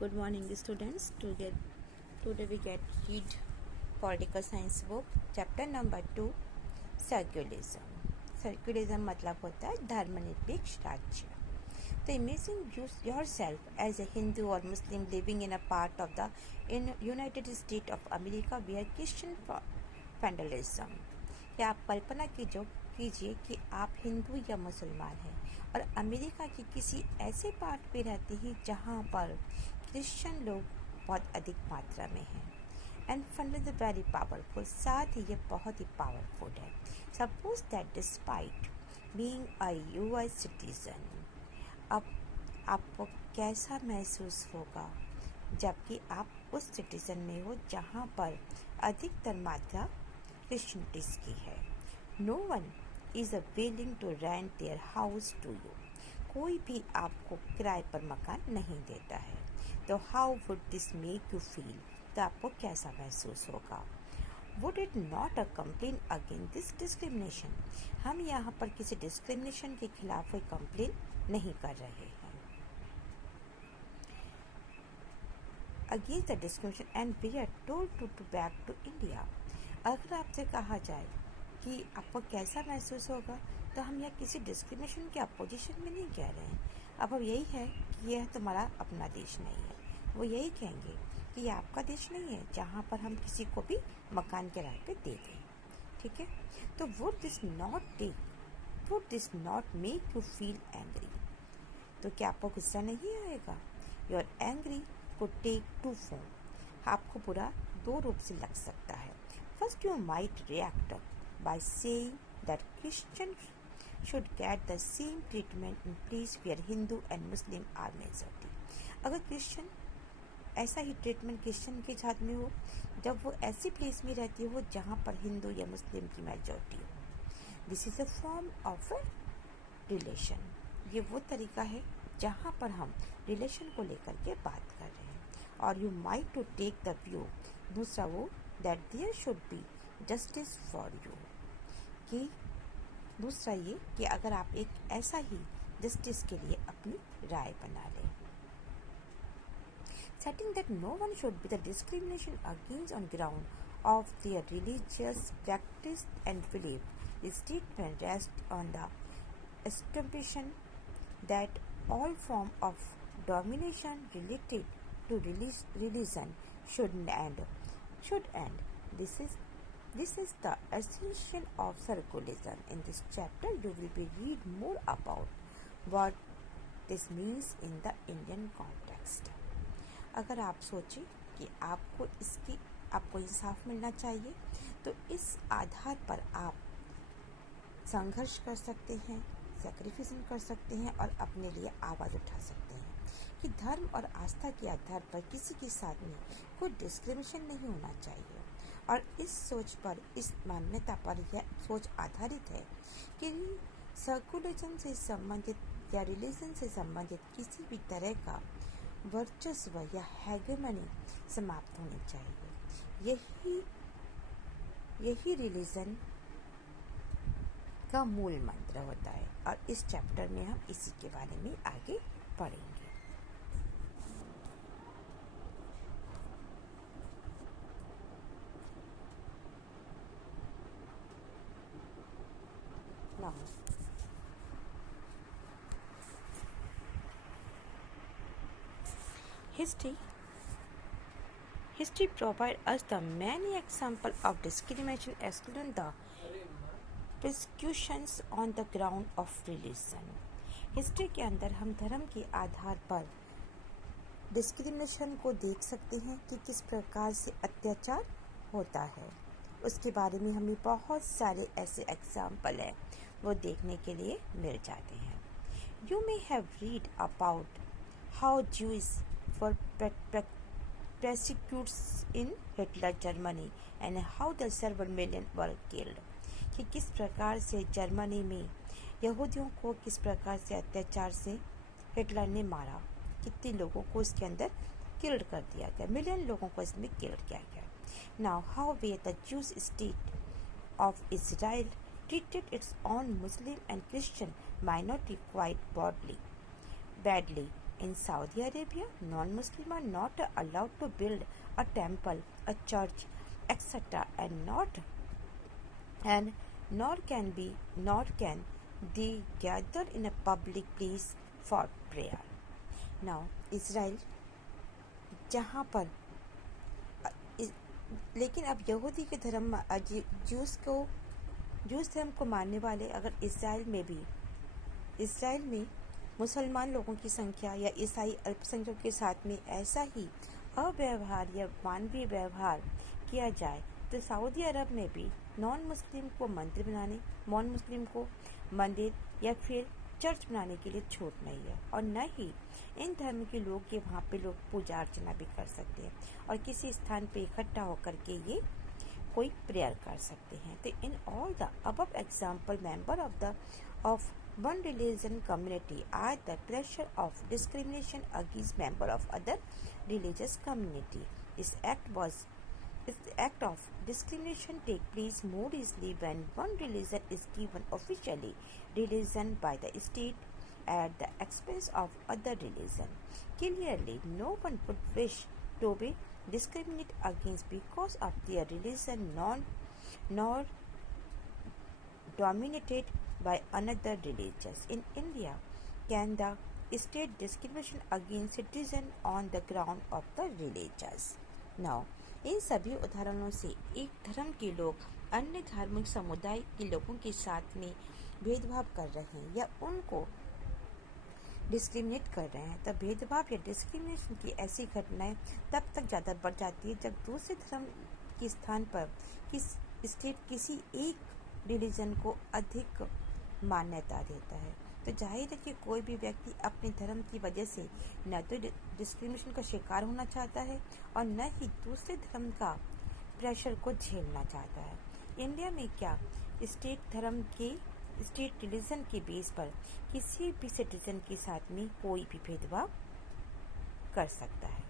Good morning, students. Today we get read political science book, chapter number 2, Secularism. Secularism मतलब होता है धर्मनिरपेक्ष राज्य. तो imagine yourself as a Hindu or Muslim living in a part of the United States of America where Christian fundamentalism. क्या आप कल्पना कीजिए कि आप हिंदू या मुसलमान हैं और अमेरिका की किसी ऐसे पार्ट पे रहते हैं जहाँ पर क्रिश्चियन लोग बहुत अधिक मात्रा में हैं. एंड फंडामेंटल वेरी पावरफुल, साथ ही ये बहुत ही पावरफुल है. Suppose that despite being a US citizen, अब आपको कैसा महसूस होगा जबकि आप उस सिटीजन में हो जहाँ पर अधिकतर मात्रा क्रिश्चियनिटीज की है. No one is willing to rent their house to you. कोई भी आपको किराए पर मकान नहीं देता है. तो how would this make you feel? तो आपको कैसा महसूस होगा? Would it not a complain against this discrimination? हम यहाँ पर किसी डिस्क्रिमिनेशन के खिलाफ कोई कंप्लेन नहीं कर रहे हैं. Against the discrimination and we are told to back to India. अगर आपसे कहा जाए कि आपको कैसा महसूस होगा, तो हम यहाँ किसी डिस्क्रिमिनेशन के अपोजिशन में नहीं कह रहे हैं. अब यही है कि यह तुम्हारा अपना देश नहीं है. वो यही कहेंगे कि यह आपका देश नहीं है जहाँ पर हम किसी को भी मकान किराए पे दे दें. ठीक है. तो would this not make you feel angry? तो क्या आपको गुस्सा नहीं आएगा? Your angry could take two form. आपको बुरा दो रूप से लग सकता है. First, you might react by saying that Christians should get the same treatment in place where Hindu and Muslim are majority. अगर क्रिश्चियन ऐसा ही ट्रीटमेंट क्रिश्चियन के साथ में हो जब वो ऐसी प्लेस में रहती हो जहाँ पर हिंदू या मुस्लिम की मेजॉरिटी हो. This is a form of relation. ये वो तरीका है जहाँ पर हम रिलेशन को लेकर के बात कर रहे हैं. और you might to take the view, दूसरा वो, that there should be justice for you. कि दूसरा ये कि अगर आप एक ऐसा ही जस्टिस के लिए अपनी राय बना लें. Setting that no one should be the discrimination against on ground of their religious practice and belief. The statement rest on the establishment that all form of domination related to religion should end. This is the essence of secularism. In this chapter, you will be read more about what this means in the Indian context. अगर आप सोचें कि आपको इंसाफ मिलना चाहिए, तो इस आधार पर आप संघर्ष कर सकते हैं, सैक्रिफिकेशन कर सकते हैं और अपने लिए आवाज़ उठा सकते हैं कि धर्म और आस्था के आधार पर किसी के साथ में कोई डिस्क्रिमिनेशन नहीं होना चाहिए. और इस सोच पर, इस मान्यता पर यह सोच आधारित है कि सेकुलरिज्म से संबंधित या रिलीजन से संबंधित किसी भी तरह का वर्चस्व या हेगेमनी समाप्त होनी चाहिए. यही रिलीजन का मूल मंत्र होता है. और इस चैप्टर में हम इसी के बारे में आगे पढ़ेंगे. Now, history provides us the many examples of discrimination excluding the persecutions on the ground of religion. History के अंदर हम धर्म के आधार पर डिस्क्रिमिनेशन को देख सकते हैं कि किस प्रकार से अत्याचार होता है. उसके बारे में हमें बहुत सारे ऐसे एग्जाम्पल हैं, वो देखने के लिए मिल जाते हैं. You may have read about how Jews were persecuted in Hitler Germany and how the several million were killed. कि किस प्रकार से जर्मनी में यहूदियों को किस प्रकार से अत्याचार से हिटलर ने मारा, कितने लोगों को इसके अंदर किल्ड कर दिया गया, मिलियन लोगों को इसमें किल्ड किया गया. Now how way the Jewish state of Israel treated its own Muslim and Christian minority quite badly In Saudi Arabia, non-Muslims are not allowed to build a temple, a church, etc., and nor can they gather in a public place for prayer. Now, Israel, जहाँ पर लेकिन अब यहूदी के धर्म juice धर्म को मानने वाले अगर इसराइल में मुसलमान लोगों की संख्या या ईसाई अल्पसंख्यकों के साथ में ऐसा ही अव्यवहार या मानवीय व्यवहार किया जाए तो सऊदी अरब में भी नॉन मुस्लिम को मंदिर या फिर चर्च बनाने के लिए छूट नहीं है और न ही इन धर्म के लोग वहाँ पे लोग पूजा अर्चना भी कर सकते हैं और किसी स्थान पे इकट्ठा होकर के ये कोई प्रेयर कर सकते हैं. तो in all the above example member of one religion community are the pressure of discrimination against member of other religious community. This act of discrimination take place more easily when one religion is given officially religion by the state at the expense of other religion. Clearly, no one would wish to be discriminated against because of their religion nor dominated by another religions. In India, can the state discrimination against citizens on the ground of the religions? Now, इन सभी उदाहरणों से एक धर्म के लोग अन्य धार्मिक समुदाय के लोगों के साथ में भेदभाव कर रहे हैं या उनको डिस्क्रिमिनेट कर रहे हैं. तब भेदभाव या डिस्क्रिमिनेशन की ऐसी घटनाएं तब तक ज़्यादा बढ़ जाती है जब दूसरे धर्म के स्थान पर स्टेट किसी एक रिलीजन को अधिक मान्यता देता है. तो जाहिर है कि कोई भी व्यक्ति अपने धर्म की वजह से न तो डिस्क्रिमिनेशन का शिकार होना चाहता है और न ही दूसरे धर्म का प्रेशर को झेलना चाहता है. इंडिया में क्या स्टेट रिलीजन के बेस पर किसी भी सिटीजन के साथ में कोई भी भेदभाव कर सकता है.